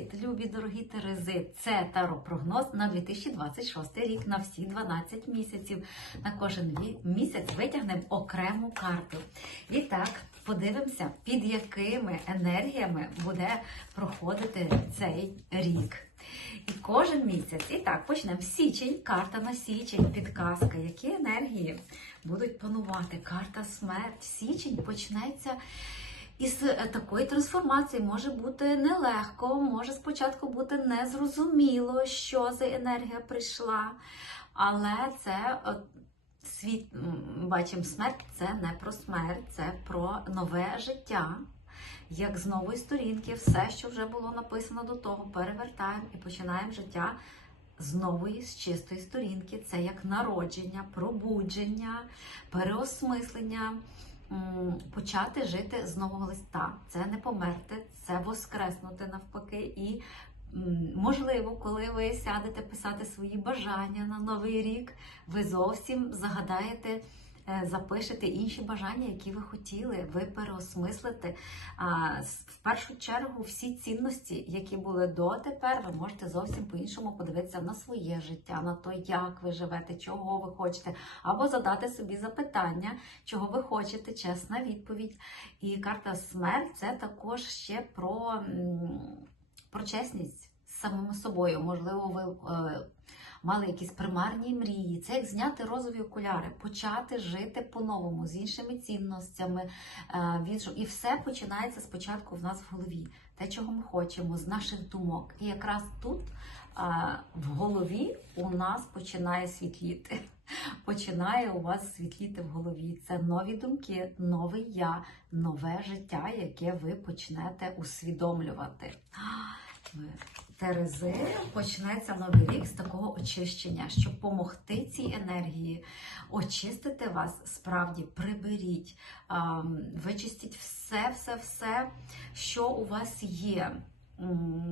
Привіт, любі дорогі Терези! Це таро-прогноз на 2026 рік на всі 12 місяців. На кожен місяць витягнемо окрему карту. І так, подивимося, під якими енергіями буде проходити цей рік. І кожен місяць. І так, почнемо. Січень, карта на січень, підказка. Які енергії будуть панувати? Карта смерть. Січень почнеться. Із е, такої трансформації може бути нелегко, може спочатку бути незрозуміло, що за енергія прийшла. Але це е, світ, бачимо, смерть це не про смерть, це про нове життя. Як з нової сторінки, все, що вже було написано до того, перевертаємо і починаємо життя з нової, з чистої сторінки. Це як народження, пробудження, переосмислення почати жити з нового листа. Це не померти, це воскреснути навпаки. І можливо, коли ви сядете писати свої бажання на новий рік, ви зовсім загадаєте. Е, Запишете інші бажання, які ви хотіли, ви переосмислите. В першу чергу всі цінності, які були дотепер, ви можете зовсім по-іншому подивитися на своє життя, на те, як ви живете, чого ви хочете, або задати собі запитання, чого ви хочете, чесна відповідь. І карта смерть це також ще про, про чесність самим собою. Можливо, ви. Е, Мали якісь примарні мрії, це як зняти розові окуляри, почати жити по-новому з іншими цінностями. е, І все починається спочатку в нас в голові. Те, чого ми хочемо, з наших думок. І якраз тут в голові у нас починає світліти. Починає у вас світліти в голові. Це нові думки, новий я, нове життя, яке ви почнете усвідомлювати. Терези почнеться новий рік з такого очищення, щоб допомогти цій енергії, очистити вас справді, приберіть, вичистіть все, все, все, що у вас є.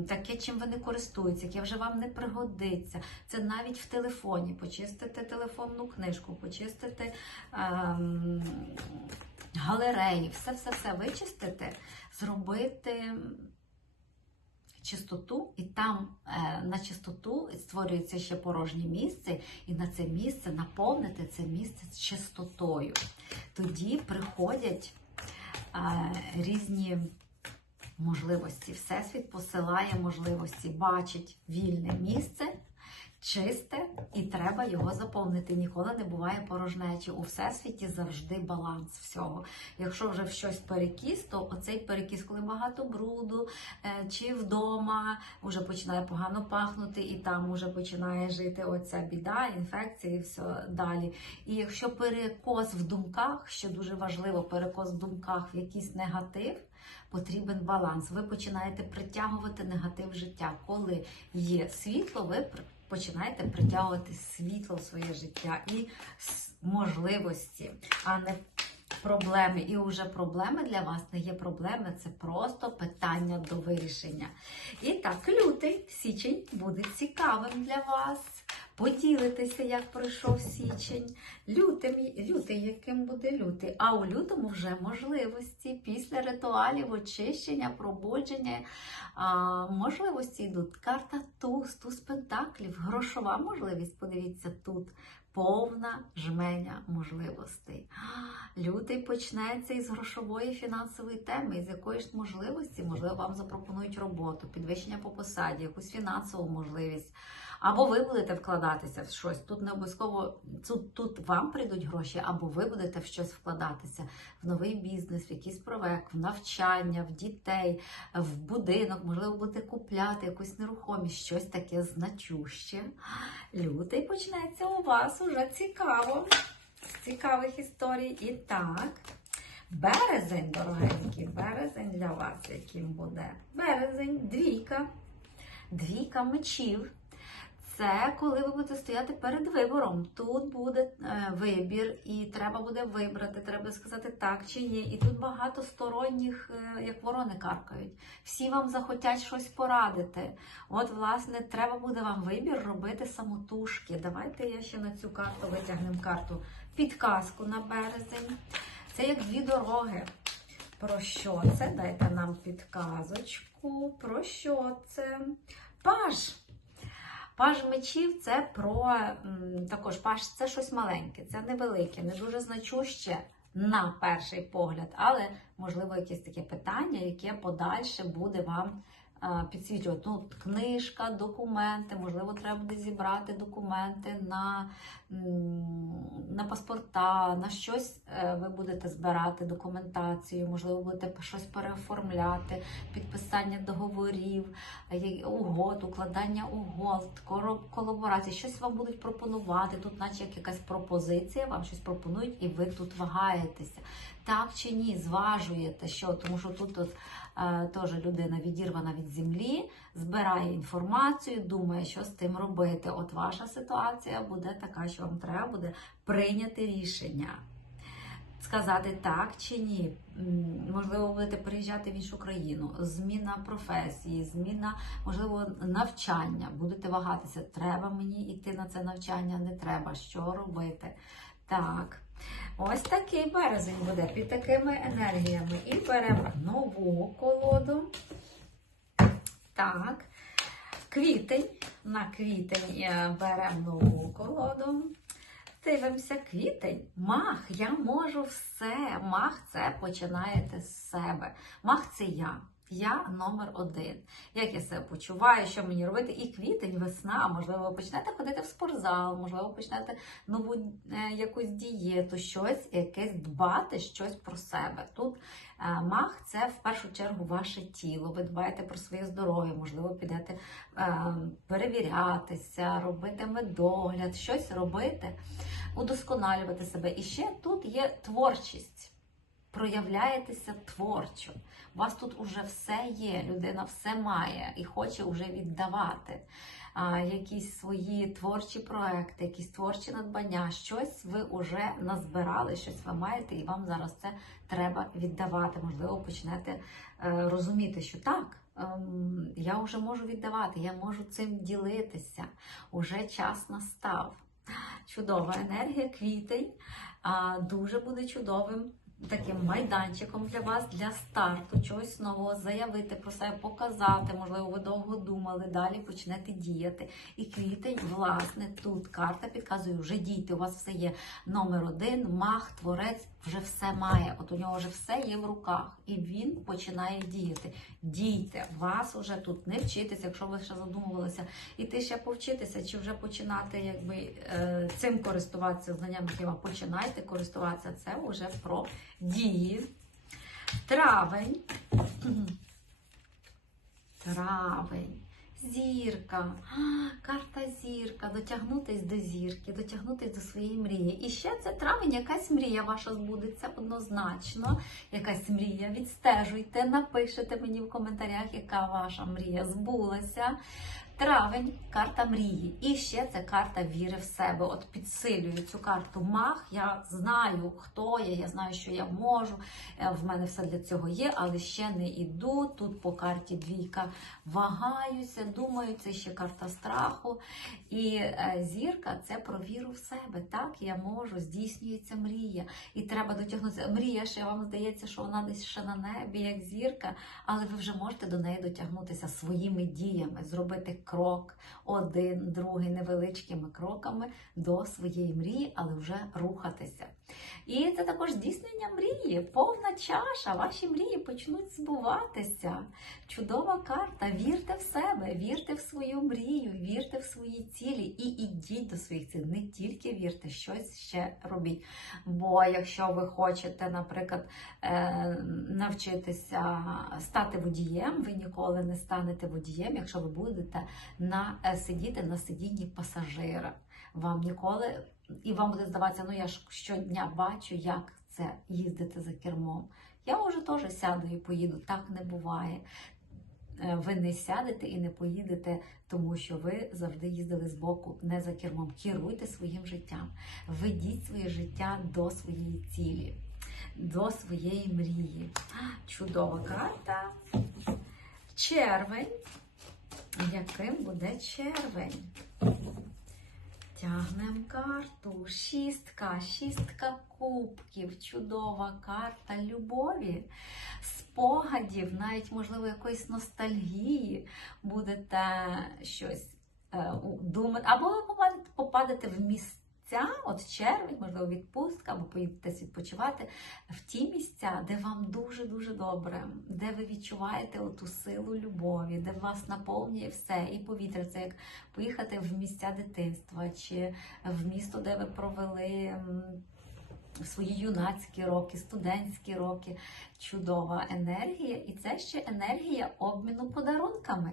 Таке, чим ви не користуєтеся, яке вже вам не пригодиться. Це навіть в телефоні. Почистити телефонну книжку, почистити ем, галереї, все-все-все вичистити, зробити чистоту, і там е, на чистоту створюється ще порожнє місце, і на це місце наповнити це місце чистотою. Тоді приходять е, різні можливості. Всесвіт посилає можливості, бачить вільне місце. Чисте, і треба його заповнити. Ніколи не буває порожнечі. У всесвіті завжди баланс всього. Якщо вже в щось перекіс, то оцей перекіс, коли багато бруду, е, чи вдома вже починає погано пахнути, і там вже починає жити оця біда, інфекція і все далі. І якщо перекос в думках, що дуже важливо, перекос в думках в якийсь негатив. Потрібен баланс. Ви починаєте притягувати негатив життя. Коли є світло, ви починаєте притягувати світло в своє життя і можливості, а не проблеми. І вже проблеми для вас не є проблеми, це просто питання до вирішення. І так, лютий січень буде цікавим для вас. Поділитися, як пройшов січень. Лютим, лютий, яким буде лютий. А у лютому вже можливості після ритуалів очищення, пробудження. А, можливості йдуть. Карта туз, туз пентаклів, грошова можливість. Подивіться тут. Повна жменя можливостей. Лютий почнеться із грошової фінансової теми, з якоїсь можливості, можливо, вам запропонують роботу, підвищення по посаді, якусь фінансову можливість. Або ви будете вкладатися в щось. Тут не обов'язково тут, тут вам прийдуть гроші, або ви будете в щось вкладатися в новий бізнес, в якийсь проект, в навчання, в дітей, в будинок, можливо, будете купляти якусь нерухомість, щось таке значуще. Лютий почнеться у вас уже цікаво. З цікавих історій. І так. Березень, дорогенький, березень для вас, яким буде. Березень, двійка. Двійка мечів. Це коли ви будете стояти перед вибором. Тут буде е, вибір, і треба буде вибрати, треба сказати так чи ні. І тут багато сторонніх, е, як ворони каркають. Всі вам захотять щось порадити. От, власне, треба буде вам вибір робити самотужки. Давайте я ще на цю карту витягнемо карту підказку на березень. Це як дві дороги. Про що це? Дайте нам підказочку. Про що це? Паж. Паж мечів це про також паж це щось маленьке, це невелике, не дуже значуще на перший погляд, але можливо якесь таке питання, яке подальше буде вам підсвічувати. Ну, книжка, документи, можливо, треба буде зібрати документи на, на паспорта, на щось е, ви будете збирати документацію, можливо, будете щось переоформляти, підписання договорів, е, угод, укладання угод, колаборації, щось вам будуть пропонувати. Тут, наче як якась пропозиція, вам щось пропонують, і ви тут вагаєтеся. Так чи ні, зважуєте, що тому що тут от, е, теж людина відірвана від землі, збирає інформацію, думає, що з тим робити. От ваша ситуація буде така, що вам треба буде прийняти рішення. Сказати так чи ні. Можливо, будете переїжджати в іншу країну, зміна професії, зміна, можливо, навчання. Будете вагатися, треба мені йти на це навчання, не треба. Що робити? Так. Ось такий березень буде під такими енергіями. І беремо нову колоду. Так. Квітень. На квітень е, беремо нову колоду. Дивимося, квітень. Мах, я можу все. Мах це починаєте з себе. Мах це я. Я номер один. Як я себе почуваю, що мені робити? І квітень, весна, можливо, ви почнете ходити в спортзал, можливо, почнете нову е, якусь дієту, щось, якесь дбати, щось про себе. Тут е, мах це в першу чергу ваше тіло. Ви дбаєте про своє здоров'я, можливо, підете е, перевірятися, робити медогляд, щось робити, удосконалювати себе. І ще тут є творчість. Проявляєтеся творчо. У вас тут уже все є, людина все має і хоче вже віддавати. А, якісь свої творчі проекти, якісь творчі надбання, щось ви вже назбирали, щось ви маєте, і вам зараз це треба віддавати. Можливо, почнете е, розуміти, що так. ем, Я вже можу віддавати, я можу цим ділитися. Уже час настав. Чудова енергія, квітень. Дуже буде чудовим таким майданчиком для вас для старту, чогось нового, заявити про себе, показати. Можливо, ви довго думали, далі почнете діяти. І квітень, власне, тут карта підказує, вже дійте, у вас все є номер один, мах, творець вже все має. От у нього вже все є в руках, і він починає діяти. Дійте, вас вже тут не вчитися, якщо ви ще задумувалися, іти ще повчитися, чи вже починати якби е, цим користуватися знанням, яким починайте користуватися. Це вже про дії. Травень. Травень. Зірка, а, карта зірка, дотягнутись до зірки, дотягнутись до своєї мрії. І ще це травень, якась мрія ваша збудеться однозначно. Якась мрія. Відстежуйте, напишете мені в коментарях, яка ваша мрія збулася. Травень карта мрії. І ще це карта віри в себе. От підсилюю цю карту мах. Я знаю, хто я, я знаю, що я можу. Е, В мене все для цього є, але ще не іду. Тут по карті двійка вагаюся, думаю, це ще карта страху. І е, зірка це про віру в себе. Так, я можу, здійснюється мрія. І треба дотягнутися. Мрія ще вам здається, що вона десь ще на небі, як зірка, але ви вже можете до неї дотягнутися своїми діями, зробити крок, один, другий, невеличкими кроками до своєї мрії, але вже рухатися. І це також здійснення мрії, повна чаша. Ваші мрії почнуть збуватися. Чудова карта. Вірте в себе, вірте в свою мрію, вірте в свої цілі і ідіть до своїх цілей. Не тільки вірте, щось ще робіть. Бо якщо ви хочете, наприклад, е, навчитися стати водієм, ви ніколи не станете водієм, якщо ви будете на, е, сидіти на сидінні пасажира. Вам ніколи і вам буде здаватися, ну я ж щодня бачу, як це їздити за кермом. Я може теж сяду і поїду. Так не буває. Е, Ви не сядете і не поїдете, тому що ви завжди їздили збоку, не за кермом. Керуйте своїм життям, ведіть своє життя до своєї цілі, до своєї мрії. Чудова карта. Червень. Яким буде червень? Тягнемо карту. Шістка, шістка кубків, чудова карта любові, спогадів, навіть, можливо, якоїсь ностальгії будете щось е, думати, або ви попадете, в в місця, от червень, можливо, відпустка, або поїдете відпочивати в ті місця, де вам дуже-дуже добре, де ви відчуваєте оту силу любові, де вас наповнює все, і повітря. Це як поїхати в місця дитинства чи в місто, де ви провели. Свої юнацькі роки, студентські роки, чудова енергія, і це ще енергія обміну подарунками.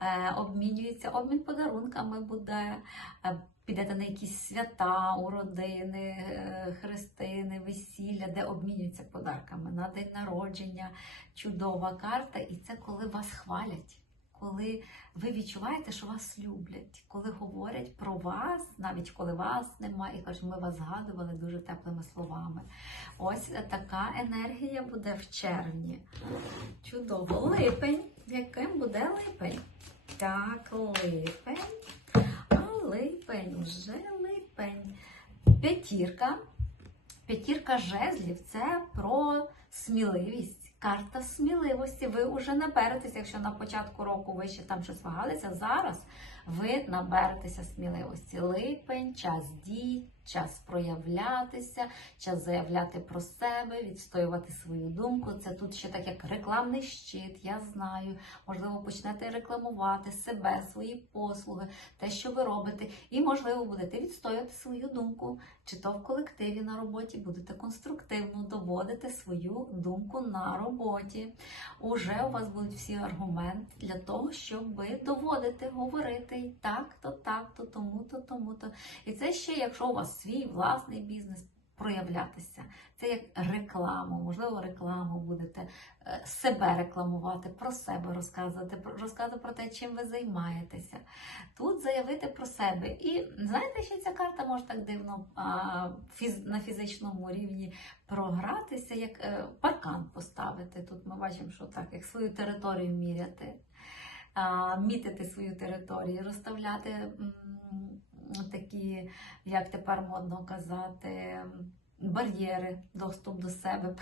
Е, обмінюється обмін подарунками, буде е, підете на якісь свята у родини, е, хрестини, весілля, де обмінюються подарками на день народження. Чудова карта, і це коли вас хвалять. Коли ви відчуваєте, що вас люблять, коли говорять про вас, навіть коли вас немає, і кажуть, ми вас згадували дуже теплими словами. Ось така енергія буде в червні. Чудово. Липень. Яким буде липень? Так, липень. А липень, пень. П'ятірка. П'ятірка жезлів це про сміливість. Карта сміливості. Ви вже наберетеся, якщо на початку року ви ще там щось вагалися, зараз ви наберетеся сміливості. Липень, час дій, час проявлятися, час заявляти про себе, відстоювати свою думку. Це тут ще так як рекламний щит, я знаю. Можливо, почнете рекламувати себе, свої послуги, те, що ви робите, і можливо будете відстоювати свою думку, чи то в колективі на роботі будете конструктивно доводити свою думку на роботі. Уже у вас будуть всі аргументи для того, щоб доводити, говорити і так, то так, то тому, то тому, то. І це ще, якщо у вас свій власний бізнес. Проявлятися. Це як рекламу, можливо, рекламу будете е, себе рекламувати, про себе розказувати, розказувати про те, чим ви займаєтеся. Тут заявити про себе. І знаєте, ще ця карта може так дивно на фізичному рівні програтися, як е, паркан поставити. Тут ми бачимо, що так, як свою територію міряти, мітити свою територію, розставляти такі, як тепер модно казати, бар'єри, доступ до себе,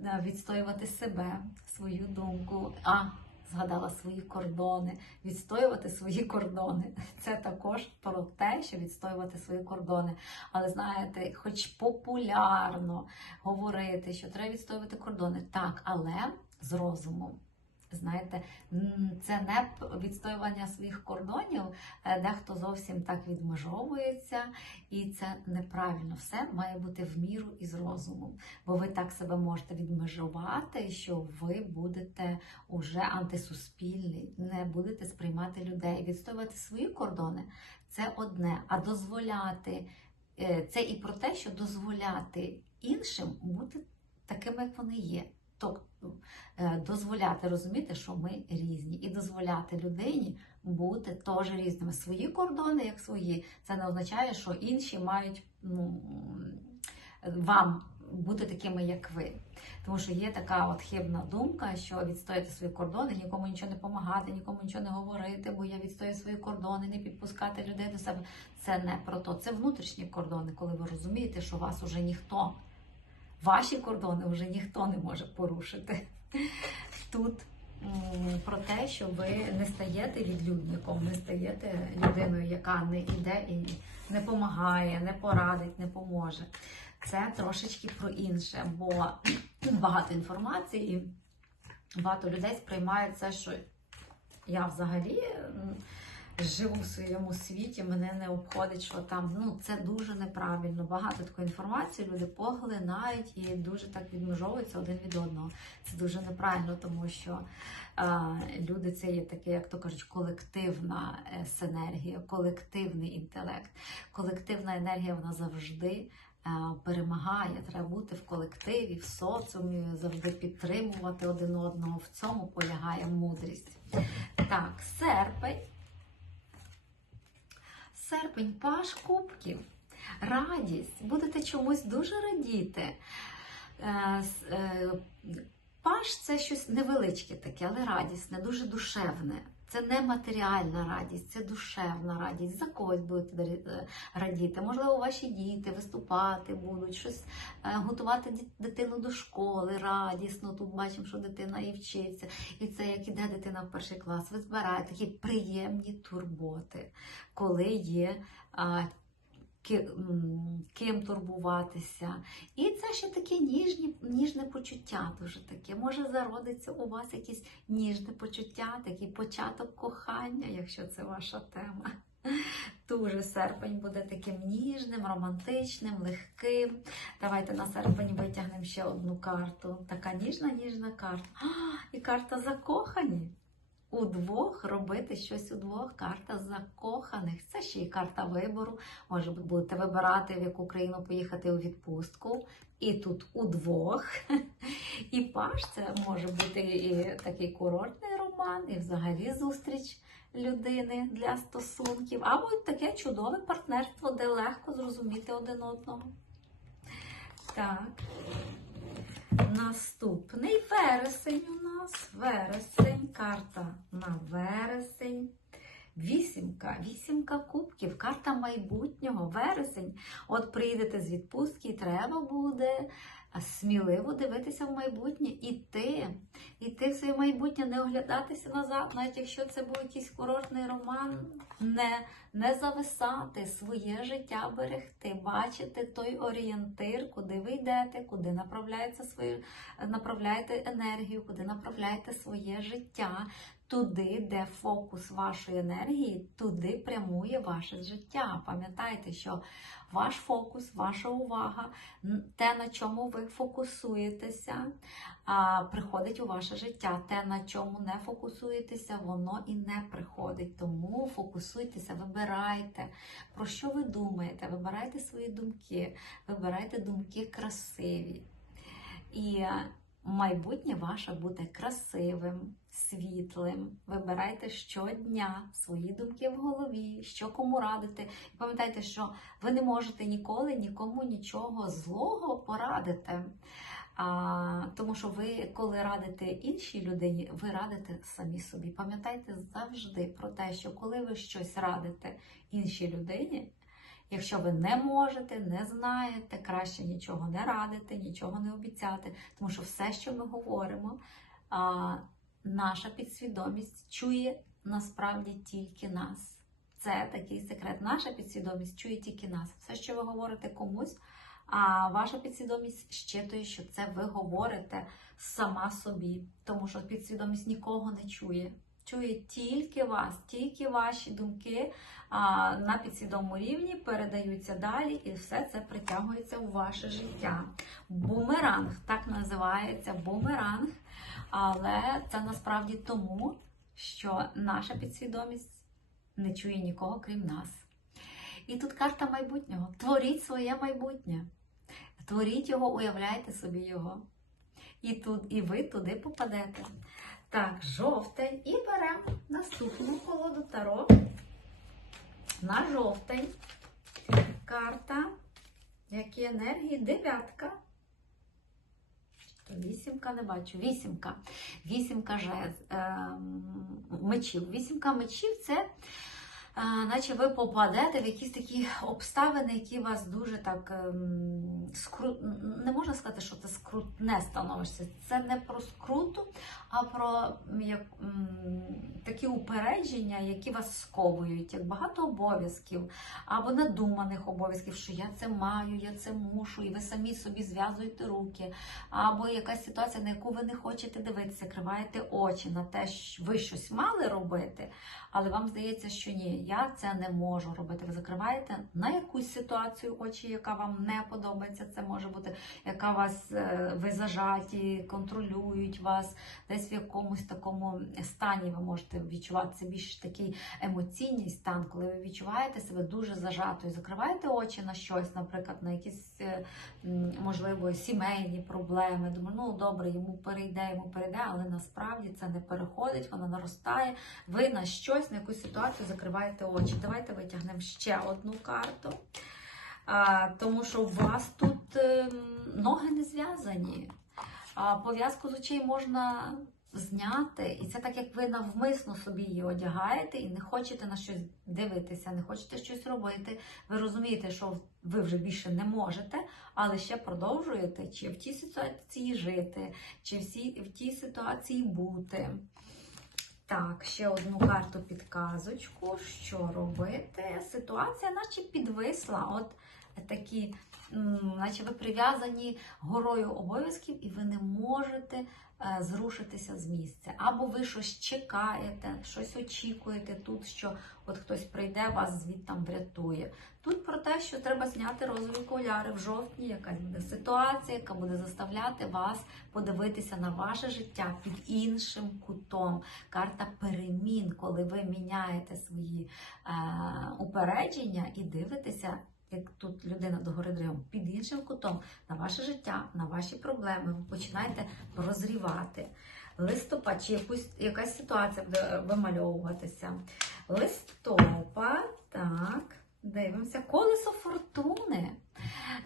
відстоювати себе, свою думку. А, згадала свої кордони, відстоювати свої кордони. Це також про те, що відстоювати свої кордони. Але знаєте, хоч популярно говорити, що треба відстоювати кордони, так, але з розумом. Знаєте, це не відстоювання своїх кордонів, е, дехто зовсім так відмежовується, і це неправильно. Все має бути в міру і з розумом. Бо ви так себе можете відмежувати, що ви будете уже антисуспільний, не будете сприймати людей. Відстоювати свої кордони це одне, а дозволяти е, це і про те, що дозволяти іншим бути такими, як вони є. Тобто е, дозволяти розуміти, що ми різні, і дозволяти людині бути теж різними. Свої кордони, як свої, це не означає, що інші мають ну, вам бути такими, як ви. Тому що є така от хибна думка, що відстояти свої кордони, нікому нічого не допомагати, нікому нічого не говорити, бо я відстоюю свої кордони, не підпускати людей до себе. Це не про то. Це внутрішні кордони, коли ви розумієте, що вас уже ніхто, ваші кордони вже ніхто не може порушити. Тут про те, що ви не стаєте відлюдником, не стаєте людиною, яка не йде і не допомагає, не порадить, не поможе. Це трошечки про інше, бо багато інформації, і багато людей сприймають це, що я взагалі живу в своєму світі, мене не обходить, що там. Ну, це дуже неправильно. Багато такої інформації люди поглинають і дуже так відмежовуються один від одного. Це дуже неправильно, тому що а, люди це є таке, як то кажуть, колективна е, синергія, колективний інтелект. Колективна енергія вона завжди е, перемагає. Треба бути в колективі, в соціумі, завжди підтримувати один одного. В цьому полягає мудрість. Так, серпень. Серпень, паш кубків. Радість. Будете чомусь дуже радіти. Е, е, Паш це щось невеличке таке, але радісне, дуже душевне. Це не матеріальна радість, це душевна радість. За когось будете е, радіти. Можливо, ваші діти виступати будуть, щось е, готувати дитину до школи радісно. Тут бачимо, що дитина і вчиться. І це як іде дитина в перший клас. Ви збираєте такі приємні турботи, коли є. Ким турбуватися. І це ще таке ніжні, ніжне почуття дуже таке. Може зародиться у вас якесь ніжне почуття, такий початок кохання, якщо це ваша тема. Дуже серпень буде таким ніжним, романтичним, легким. Давайте на серпень витягнемо ще одну карту. Така ніжна, ніжна карта. А, і карта закохані. Удвох робити щось удвох. Карта закоханих. Це ще й карта вибору. Може, будете вибирати, в яку країну поїхати у відпустку. І тут удвох. І паш це може бути і такий курортний роман, і взагалі зустріч людини для стосунків, або таке чудове партнерство, де легко зрозуміти один одного. Так. Наступний вересень у нас. Вересень, карта на вересень. Вісімка, вісімка кубків, карта майбутнього, вересень. От приїдете з відпустки, і треба буде сміливо дивитися в майбутнє, іти, іти в своє майбутнє, не оглядатися назад, навіть якщо це був якийсь курортний роман, не, не зависати, своє життя берегти, бачити той орієнтир, куди ви йдете, куди направляється свою, направляєте енергію, куди направляєте своє життя. Туди, де фокус вашої енергії, туди прямує ваше життя. Пам'ятайте, що ваш фокус, ваша увага, те, на чому ви фокусуєтеся, приходить у ваше життя. Те, на чому не фокусуєтеся, воно і не приходить. Тому фокусуйтеся, вибирайте, про що ви думаєте, вибирайте свої думки, вибирайте думки красиві. І майбутнє ваше буде красивим, світлим. Вибирайте щодня свої думки в голові, що кому радити. І пам'ятайте, що ви не можете ніколи нікому нічого злого порадити. А, тому що ви, коли радите іншій людині, ви радите самі собі. Пам'ятайте завжди про те, що коли ви щось радите іншій людині, якщо ви не можете, не знаєте, краще нічого не радити, нічого не обіцяти, тому що все, що ми говоримо, наша підсвідомість чує насправді тільки нас. Це такий секрет. Наша підсвідомість чує тільки нас. Все, що ви говорите комусь, а ваша підсвідомість щитує, що це ви говорите сама собі, тому що підсвідомість нікого не чує. Чує тільки вас, тільки ваші думки на підсвідомому рівні передаються далі, і все це притягується у ваше життя. Бумеранг так називається бумеранг, але це насправді тому, що наша підсвідомість не чує нікого, крім нас. І тут карта майбутнього. Творіть своє майбутнє. Творіть його, уявляйте собі його. І, тут, і ви туди попадете. Так, жовтень. І беремо наступну колоду Таро. На жовтень. Карта. Які енергії? Дев'ятка. Вісімка не бачу. Вісімка. Вісімка жез, е, мечів. Вісімка мечів це наче ви попадете в якісь такі обставини, які вас дуже так ем, скру... не можна сказати, що це скрутне становище. Це не про скруту, а про як, такі упередження, які вас сковують, як багато обов'язків або надуманих обов'язків, що я це маю, я це мушу, і ви самі собі зв'язуєте руки, або якась ситуація, на яку ви не хочете дивитися, криваєте очі на те, що ви щось мали робити, але вам здається, що ні, я це не можу робити. Ви закриваєте на якусь ситуацію очі, яка вам не подобається. Це може бути, яка вас е, ви зажаті, контролюють вас, десь в якомусь такому стані ви можете відчувати це більш такий емоційний стан, коли ви відчуваєте себе дуже зажатою, закриваєте очі на щось, наприклад, на якісь е, можливо сімейні проблеми. Думаю, ну добре, йому перейде, йому перейде, але насправді це не переходить, воно наростає. Ви на щось, на якусь ситуацію закриваєте очі. Давайте витягнемо ще одну карту. А, тому що у вас тут ем, ноги не зв'язані. А пов'язку з очей можна зняти, і це так, як ви навмисно собі її одягаєте і не хочете на щось дивитися, не хочете щось робити. Ви розумієте, що ви вже більше не можете, але ще продовжуєте чи в тій ситуації жити, чи в тій ситуації бути. Так, ще одну карту підказочку. Що робити? Ситуація, наче підвисла. От такі, наче ви прив'язані горою обов'язків, і ви не можете е, зрушитися з місця. Або ви щось чекаєте, щось очікуєте тут, що от хтось прийде, вас звідтам врятує. Тут про те, що треба зняти розові окуляри в жовтні, якась буде ситуація, яка буде заставляти вас подивитися на ваше життя під іншим кутом. Карта перемін, коли ви міняєте свої е, упередження і дивитеся. Як тут людина до гори дригом, під іншим кутом на ваше життя, на ваші проблеми, ви починаєте прозрівати. Листопад чи якусь, якась ситуація буде вимальовуватися. Листопад, так, дивимося. Колесо фортуни.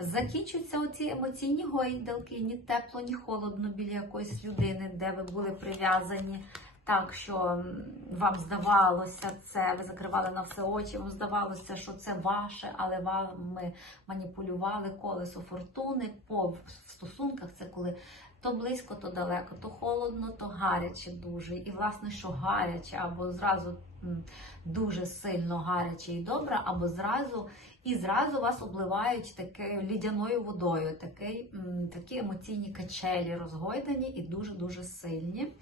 Закінчуються оці емоційні гойдалки, ні тепло, ні холодно біля якоїсь людини, де ви були прив'язані. Так, що вам здавалося це, ви закривали на все очі, вам здавалося, що це ваше, але вами маніпулювали колесо фортуни по стосунках. Це коли то близько, то далеко, то холодно, то гаряче дуже. І, власне, що гаряче, або зразу дуже сильно гаряче і добре, або зразу і зразу вас обливають такою лідяною водою, такий, такі емоційні качелі розгойдані і дуже-дуже сильні.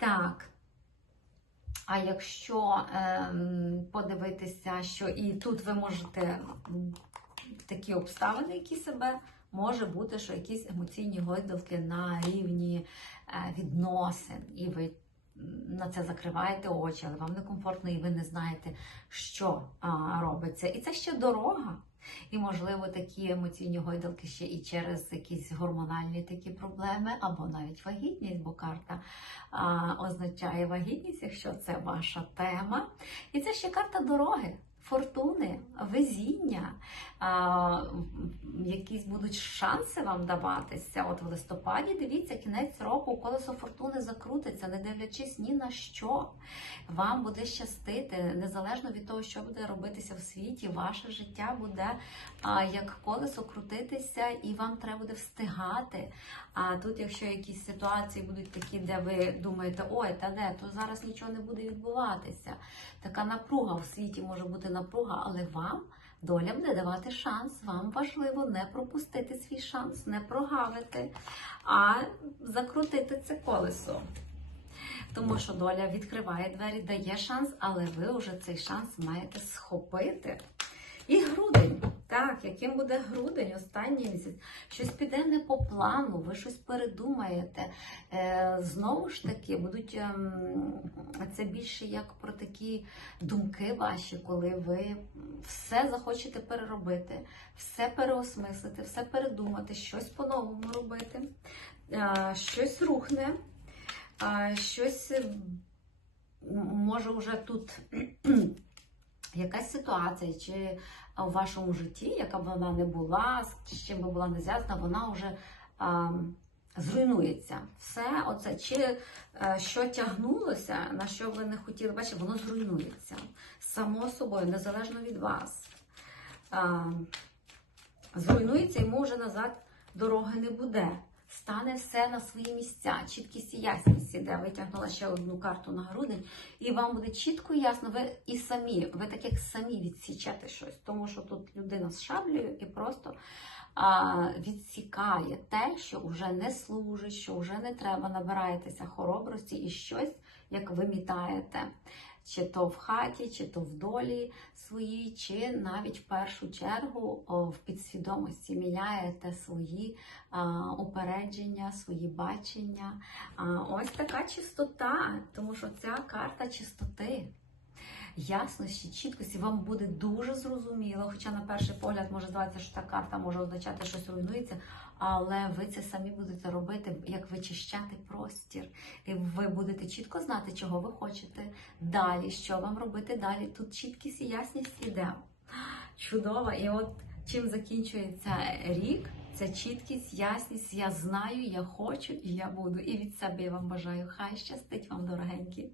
Так. А якщо ем, подивитися, що і тут ви можете такі обставини, які себе може бути, що якісь емоційні гойдалки на рівні е, відносин, і ви на це закриваєте очі, але вам некомфортно, і ви не знаєте, що а, робиться. І це ще дорога. І, можливо, такі емоційні гойдалки ще і через якісь гормональні такі проблеми, або навіть вагітність, бо карта а, означає вагітність, якщо це ваша тема. І це ще карта дороги. Фортуни, везіння, а, якісь будуть шанси вам даватися. От в листопаді, дивіться, кінець року колесо фортуни закрутиться, не дивлячись ні на що. Вам буде щастити, незалежно від того, що буде робитися в світі, ваше життя буде а, як колесо крутитися, і вам треба буде встигати. А тут, якщо якісь ситуації будуть такі, де ви думаєте, ой, та де, то зараз нічого не буде відбуватися. Така напруга в світі може бути напруга, але вам доля буде давати шанс. Вам важливо не пропустити свій шанс, не прогавити, а закрутити це колесо. Тому що доля відкриває двері, дає шанс, але ви вже цей шанс маєте схопити. І грудень. Так, яким буде грудень, останній місяць? Щось піде не по плану, ви щось передумаєте. Е, знову ж таки, будуть ем, це більше як про такі думки ваші, коли ви все захочете переробити, все переосмислити, все передумати, щось по-новому робити, е, щось рухне, е, щось може вже тут якась ситуація, чи у вашому житті, яка б вона не була, з чим би була не зв'язана, вона вже а, зруйнується. Все оце, чи е, що тягнулося, на що ви не хотіли, бачите, воно зруйнується само собою, незалежно від вас. А, зруйнується, йому вже назад дороги не буде. Стане все на свої місця, чіткість і ясність іде. Витягнула ще одну карту на грудень, і вам буде чітко і ясно, ви і самі, ви так як самі відсічете щось, тому що тут людина з шаблею і просто а, відсікає те, що вже не служить, що вже не треба, набираєтеся хоробрості і щось, як вимітаєте. Чи то в хаті, чи то в долі своїй, чи навіть в першу чергу в підсвідомості міняєте свої упередження, свої бачення. Ось така чистота, тому що ця карта чистоти. Ясності, чіткості вам буде дуже зрозуміло, хоча на перший погляд може здаватися, що та карта може означати, що щось руйнується, але ви це самі будете робити, як вичищати простір. І ви будете чітко знати, чого ви хочете далі, що вам робити далі. Тут чіткість і ясність іде. Чудово. І от чим закінчується рік. Це чіткість, ясність. Я знаю, я хочу і я буду. І від себе я вам бажаю. Хай щастить вам, дорогенькі.